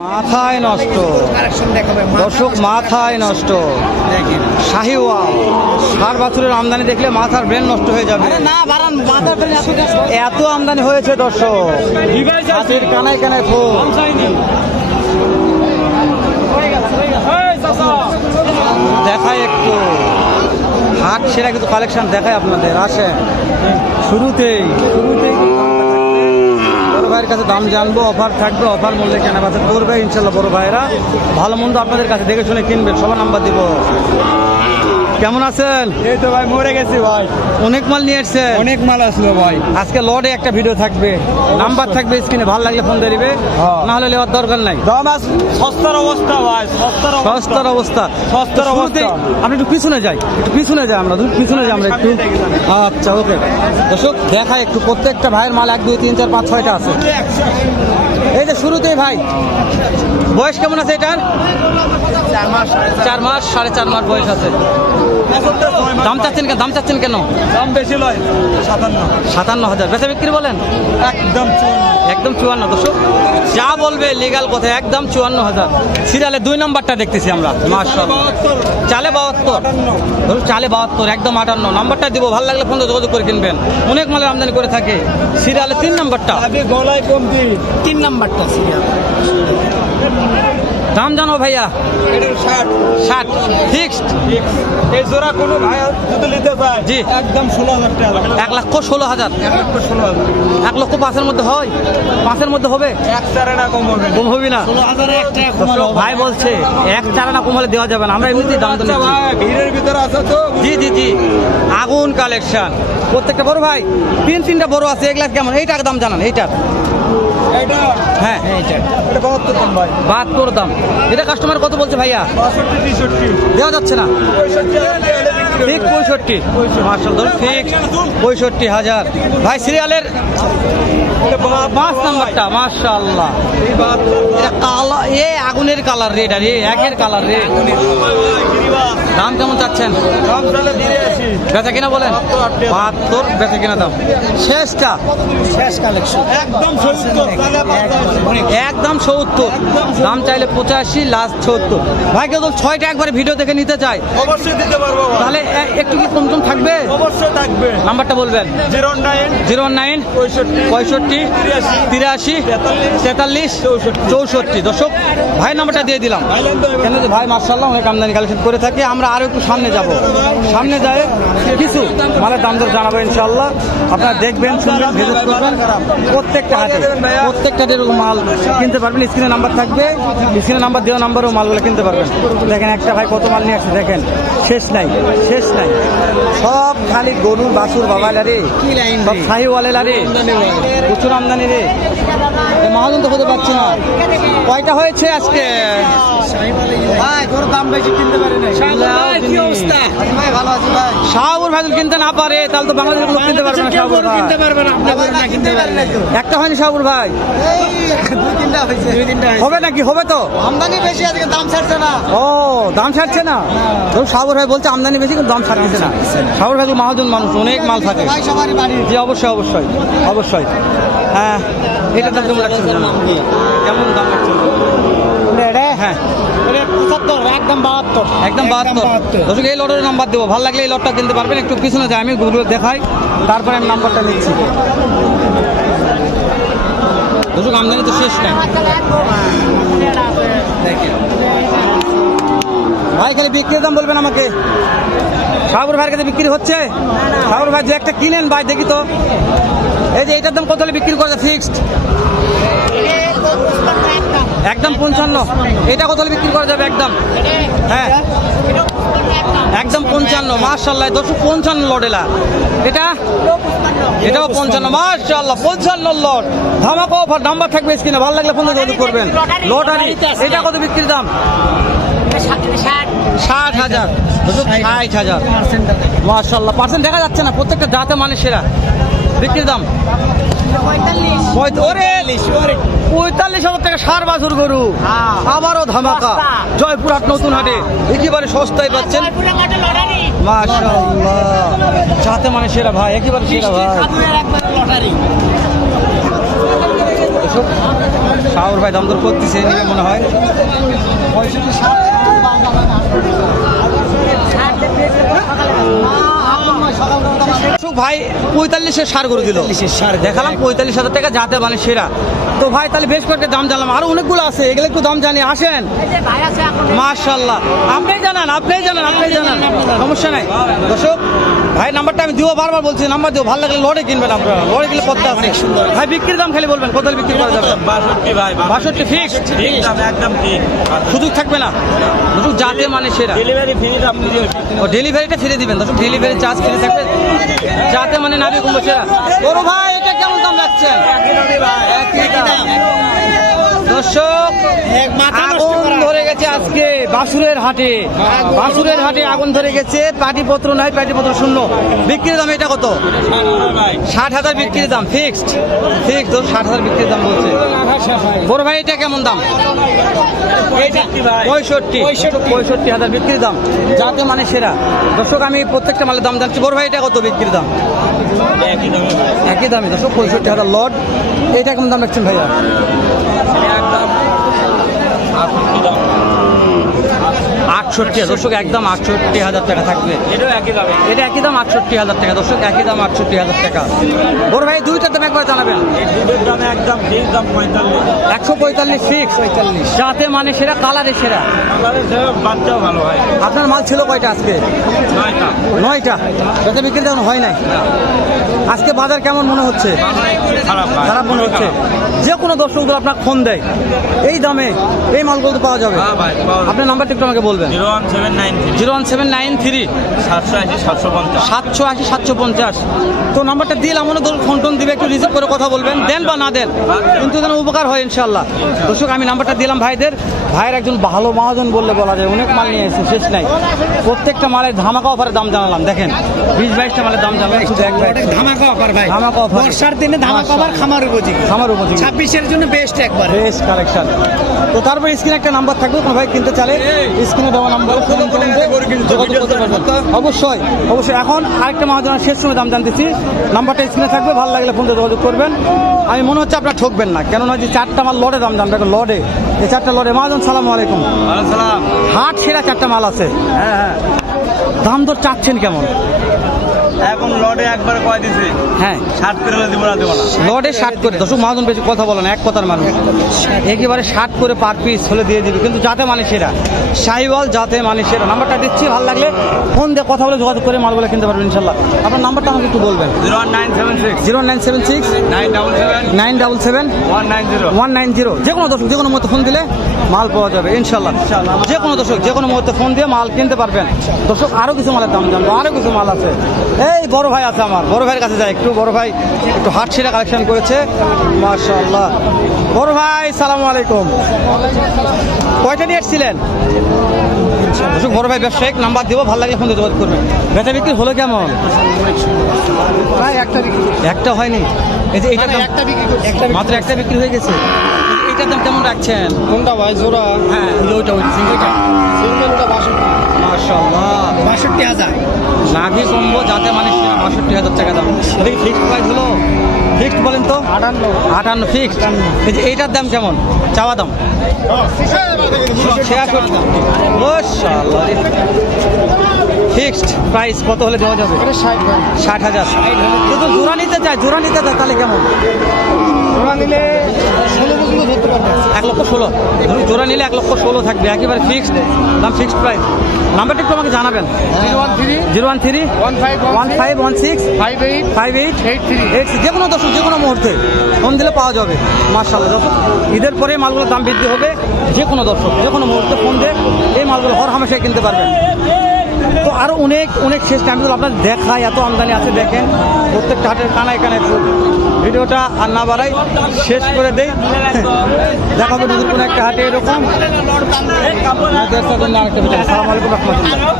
মাথায় নষ্ট দর্শক, মাথায় নষ্ট শাহিওয়াল ষাট বছরের আমদানি দেখলে মাথার ব্রেন নষ্ট হয়ে যাবে। এত আমদানি হয়েছে দর্শক, হাতের কানায় কানায় ফুল। দেখায় একটু হাট সেরা কিছু কালেকশন দেখায় আপনাদের। আসেন শুরুতেই বড় ভাইয়ের কাছে দাম জানবো, অফার থাকবে, অফার মূল্যে কেনা বেচা করবে ইনশাল্লাহ। বড় ভাইয়েরা ভালো মন্দ আপনাদের কাছে দেখে শুনে কিনবেন, সবার নাম্বার দিব। কেমন আছেন? এই তো ভাই মরে গেছি ভাই, অনেক মাল নিয়ে এসছেন। অনেক মাল আসলো ভাই। আজকে লডে একটা ভিডিও থাকবে, নাম্বার থাকবে স্ক্রিনে, ভালো লাগলে ফোন দিয়ে দিবে, না হলে নেওয়ার দরকার নাই। দাম সস্তার অবস্থা ভাই, সস্তার অবস্থা। শুরুতেই আপনি একটু পিছনে যাই, আমরা পিছনে যাই আমরা একটু। আচ্ছা ওকে দর্শক, দেখায় একটু প্রত্যেকটা ভাইয়ের মাল 1 2 3 4 5 6টা আছে। এই যে শুরুতেই ভাই, বয়স কেমন আছে এটার? 4 মাস 4.5 মাস বয়স আছে। দাম চাচ্ছেন কেন? দাম বেশি নয়, 57,000। বেচা বিক্রি বলেন একদম 54। দর্শক যা বলবে লিগাল কথা, একদম 54,000। সিরিয়ালে 2 নাম্বারটা দেখতেছি আমরা, মাশাআল্লাহ। চালে 72, ধরুন চালে 72, একদম 58। নাম্বারটা দিব, ভালো লাগলে ফোন যোগাযোগ করে কিনবেন। অনেক মালের আমদানি করে থাকে। সিরিয়ালে 3 নাম্বারটা, গলায় কমতি 3 নাম্বারটা সিরিয়াল। দাম জানো ভাইয়া? 60 ফিক্সড। এই জোড়া কোনো ভাই যদি নিতে চায় জি একদম 16,000 টাকা। 1,16,000। 1,05,000 মধ্যে হয়? 5-এর মধ্যে হবে? এক চারে না কম হবে, কম হবে না। 16,000 এক টাকা কম দর্শক, ভাই বলছে 1 চারা না কম হলে দেওয়া যাবে না, আমরা এমনিতেই দাম তো নিচ্ছি। ভাই ভিড়ের ভিতরে আছে তো। জি আগুন কালেকশন প্রত্যেকটা। বড় ভাই 3-3টা বড় আছে, এগুলা কেমন? এইটার দাম জানান। এইটার এটা হ্যাঁ এটা 72 দাম ভাই। 72 দাম। এটা কাস্টমার কত বলছে ভাইয়া? 62 63 দেওয়া যাচ্ছে না, 65 ঠিক 65। মাশাআল্লাহ, ফিক্স 65,000। ভাই সিরিয়ালের 5 নাম্বারটা, মাশাআল্লাহ। এটা কালা, এ আগুনের কালার রে, এটা রে একের কালার রে। দাম কেমন চাচ্ছেন? দাম চলে 83। বেচা কিনা বলেন? 72 বেচা কিনা দাম। শেষটা শেষ কালেকশন একদম 70 একদম 70, দাম চাইলে 85, লাস্ট 70। ভাই কেউ 6টা একবারে ভিডিও দেখে নিতে চায়, অবশ্যই দিতে পারবো ভাই। তাহলে একটু কি কম থাকবে? অবশ্যই থাকবে। নাম্বারটা বলবেন। 09 65 83 43 64। দর্শক ভাই নাম্বারটা দিয়ে দিলাম, কেন যে ভাই মাশাআল্লাহ অনেক আমদানি কালেকশন করে থাকে। আমরা আরো একটু সামনে যাব, সামনে যায় কিছু মালের দাম দর জানাবো ইনশাআল্লাহ। আপনারা দেখবেন, শুনবেন, ভিজিট করবেন। প্রত্যেকটা হাটে এরকম মাল কিনতে পারবেন। স্ক্রিনে নাম্বার থাকবে, স্ক্রিনে নাম্বার দেওয়া নাম্বারও মালগুলো কিনতে পারবেন। দেখেন একটা ভাই কত মাল নিয়ে আসছে, দেখেন শেষ নাই। সব খালি গরু বাছুর বাবাইলা রে, সব শাহিওয়ালেলা রে, প্রচুর আমদানি রে। মহাজন তো হতে পারছি না। কয়টা হয়েছে আজকে? ভাই গরুর দাম বেশি কিনতে পারি না। কি অবস্থা ভাই? ভালো আছি ভাই। শাহপুর ভাই কিনতে না পারে তাহলে তো বাংলাদেশের লোক কিনতে পারবে না। শাহপুর ভাই কিনতে পারবে না, আপনি গরু না কিনতে পারেন না তো। একটা হয়নি শাহপুর ভাই, 2-3টা হয়েছে। 2-3টা হবে নাকি? হবে তো। আমদানি বেশি, আজকে দাম ছাড়ছে না। ও দাম ছাড়ছে না? ধরুন শাহপুর ভাই বলছে আমদানি বেশি কিন্তু দাম ছাড়ছে না। শাহপুর ভাই মহাজন মানুষ, অনেক মাল থাকে। ভাই সবারই বাড়ি। জি অবশ্যই। হ্যাঁ, এটার দাম কেমন লাগছে? কেমন দাম লাগছে? হ্যাঁ এটা 75, একদম 72। একদম 72। দর্শক এই লটের নাম্বার দেবো, ভালো লাগলে এই লটটা কিনতে পারবেন। একটু পিছনে যাই, আমি গুগলে দেখাই, তারপরে আমি নাম্বারটা নিচ্ছি। দর্শক আমদানি তো শেষ নাই। ভাই খালি বিক্রির দাম বলবেন আমাকে। শাহপুর ভাইয়ের কাছে বিক্রি হচ্ছে? শাহপুর ভাই যে একটা কিনেন ভাই, দেখি তো। এই যে এটার দাম কত হলে বিক্রি করা ফিক্সড? একদম 55। এটা কত হলে বিক্রি করা যাবে একদম? হ্যাঁ একদম 55। মাশাআল্লাহ দর্শক 55 লটেলা। এটাও 55। মাশাআল্লাহ 55 লট। ধামাকা অফার, নাম্বার থাকবে স্ক্রিনে, ভালো লাগলে ফোন যোগাযোগ করবেন। লটারি এটা কত বিক্রির দাম? 60,000। 60,000। মাশাআল্লাহ, পার্সেন্ট দেখা যাচ্ছে না, প্রত্যেকটা জাতে মানে সেরা। বিক্রির দাম 45,000 টাকা। 60 বছর গরু, আবারও ধামাকা। জয়পুরহাট নতুন হাটে একেবারে সস্তায় পাচ্ছেন। মাশাআল্লাহ, জাতে মানে সেরা ভাই, একেবারে সেরা ভাই। শাওর ভাই দাম দর করতেছে নিবে মনে হয়। ভাই 45-এর সার করে দিল, দেখালাম 45,000 টাকা যাতে মানে সেরা। তো ভাই তাহলে বেশ কয়েকটা দাম জানলাম, আরো অনেকগুলো আছে, এগুলো একটু দাম জানি। আসেন, মাশাআল্লাহ, আপনি জানান, সমস্যা নাই। দর্শক ভাই নাম্বারটা আমি দিব, বারবার বলছি নাম্বার দিও, ভালো লাগলে লড়ে কিনবেন আপনারা, লড়ে কিনলে পথে আছে ভাই। বিক্রির দাম খালি বলবেন, কত বিক্রি করা যাবে? 62 ভাই, 62 ফিক্সড, একদম ঠিক। সুযোগ থাকবে না, সুযোগ যাতে মানে সেরা। ডেলিভারি ফ্রি দাম দিয়ে ও ডেলিভারিটা ফিরে দিবেন দর্শক, ডেলিভারি চার্জ ফ্রি থাকবে যাতে মানে নাবি কুম্ভ সেরা। বড় ভাই এটা কেমন দাম রাখছেন? একই দাম। দর্শক আগুন ধরে গেছে আজকে বাসুরের হাটে, আগুন ধরে গেছে। পাটিপত্র নাই, পাটিপত্র শূন্য। বিক্রির দাম এটা কত? 60,000 বিক্রির দাম, ফিক্সড 60,000 বিক্রির দাম বলছে। বড় ভাই এটা কেমন দাম? 65,000 বিক্রির দাম যাতে মানে সেরা। দর্শক আমি প্রত্যেকটা মালের দাম জানছি। বড় ভাই এটা কত বিক্রির দাম? একই দামে দর্শক, 65,000 লট। এটা কেমন দাম রাখছেন ভাইয়া? 68 দর্শক, একদম 68,000 টাকা থাকবে। এটা একই দাম 68,000 টাকা দর্শক, একই দাম 68,000 টাকা। বড় ভাই দুইটার দাম একবার জানাবেন। একদম ঠিক দাম 145 ফিক্স, যাতে মানে সেরা, কালারে সেরা। বাচ্চাও ভালো হয়। আপনার মাল ছিল কয়টা আজকে? 9টা। যাতে বিক্রি তেমন হয় নাই। আজকে বাজার কেমন মনে হচ্ছে? খারাপ মনে হচ্ছে। যে কোনো দর্শকদের আপনার ফোন দেয়, এই দামে এই মালগুলো তো পাওয়া যাবে। আপনার নাম্বারটা একটু আমাকে বলবেন। 01793 780 750। তো নাম্বারটা দিলাম, মনে ধরুন ফোন টোন দিবে, একটু রিসিভ করে কথা বলবেন, দেন বা না দেন, কিন্তু যেন উপকার হয় ইনশাল্লাহ। দর্শক আমি নাম্বারটা দিলাম ভাইদের। ভাইয়ের একজন ভালো মহাজন বললে বলা যায়, অনেক মাল নিয়ে এসেছে, শেষ নাই। প্রত্যেকটা মালের ধামাকা অফারের দাম জানালাম। দেখেন 20-22টা মালের দাম জানালাম, শুধু এক ভাই ধামাকা অফার ভাই, ধামাকা অফার। বর্ষার দিনে ধামাকা অফার, খামার উপযোগী। 26-এর জন্য বেস্ট, একবার বেস্ট কালেকশন। তো তারপর স্ক্রিনে একটা নাম্বার থাকবে, কোনো ভাই কিনতে চাইলে স্ক্রিনে দেওয়া নাম্বার অবশ্যই। এখন আরেকটা মহাজনের শেষ সময় দাম জানতেছি, নাম্বারটা স্ক্রিনে থাকবে, ভালো লাগলে ফোনটা যোগাযোগ করবেন। আমি মনে হচ্ছে আপনার ঠকবেন না, কেননা যে 4টা মাল লড়ে দাম জানবে, লড়ে এই 4টা লড়ে। মহাজন সালাম আলাইকুম। হাট সেরা 4টা মাল আছে, হ্যাঁ। দাম দর চাচ্ছেন কেমন? এখন লটে একবার কয় দিছি, হ্যাঁ 60 করে দিব না, লটে 60 করে। দর্শক মহাজন বেশি কথা বলে না, এক কথার মানুষ, একেবারে 60 করে পার পিস হলে দিয়ে দিবে, কিন্তু যাতে মানে সেরা, শাহিওয়াল যাতে মানে সেরা। নাম্বারটা দিচ্ছি, ভালো লাগলে ফোন দিয়ে কথা বলে যোগাযোগ করে মালগুলো কিনতে পারবেন ইনশাল্লাহ। আপনার নাম্বারটা আমাকে একটু বলবেন। 0976 977 190। যে কোনো দর্শক যে কোনো মুহূর্তে ফোন দিলে মাল পাওয়া যাবে ইনশাল্লাহ। যে কোনো দর্শক যে কোনো মুহূর্তে ফোন দিয়ে মাল কিনতে পারবেন। দর্শক আরও কিছু মালের দাম জানবো, আরও কিছু মাল আছে। এই বড় ভাই আছে, আমার বড় ভাইয়ের কাছে যাই একটু। বড় ভাই একটু হাট সেরা কালেকশন করেছে, মাশাআল্লাহ। বড় ভাই সালামু আলাইকুম। কয়টা নিয়ে এসেছিলেন? দর্শক বড় ভাই ব্যবসায়িক, নাম্বার দিব, ভালো লাগলে ফোন দিয়ে যোগাযোগ করবেন। বেচা বিক্রি হলো কেমন? ভাই একটা হয়নি। এই যে এটা মাত্র একটা বিক্রি হয়ে গেছে। এটার দাম কেমন রাখছেন? কোনটা ভাই? জোড়া? হ্যাঁ ওইটা সিঙ্গেলটা। মাশাআল্লাহ 62,000 নাভি কম্বো যাতে মানে 62,000 টাকা দাম। দেখি ফিক্সড প্রাইস হলো, ফিক্সড বলেন তো? 58 ফিক্সড। এই যে এইটার দাম কেমন চাওয়া দাম? 66। মাশাআল্লাহ ফিক্সড প্রাইস কত হলে দেওয়া যাবে? 60,000। যদি জোড়া নিতে চায় তাহলে কেমন? জোড়া নিলে 16 পর্যন্ত ধরতে পারবে। 1,16,000 ধরুন, জোড়া নিলে 1,16,000 থাকবে, একেবারে ফিক্সড দাম, ফিক্সড প্রাইস। নাম্বারটা একটু আমাকে জানাবেন। 013 1516 5883। যে কোনো দর্শক যে কোনো মুহূর্তে ফোন দিলে পাওয়া যাবে মাশাআল্লাহ। দর্শক ঈদের পরে মালগুলোর দাম বৃদ্ধি হবে, যে কোনো দর্শক যে কোনো মুহূর্তে ফোন দিয়ে এই মালগুলো হর হামেশাই কিনতে পারবেন। তো আরও অনেক শেষ টাইমগুলো আপনার দেখায়, এত আমদানি আছে দেখেন, প্রত্যেকটা হাটের কানায় ভিডিওটা আর না বাড়াই শেষ করে দেই। দেখাবো নতুন কোনো একটা হাটে এরকম। আসসালামু আলাইকুম রহমতুল্লাহ।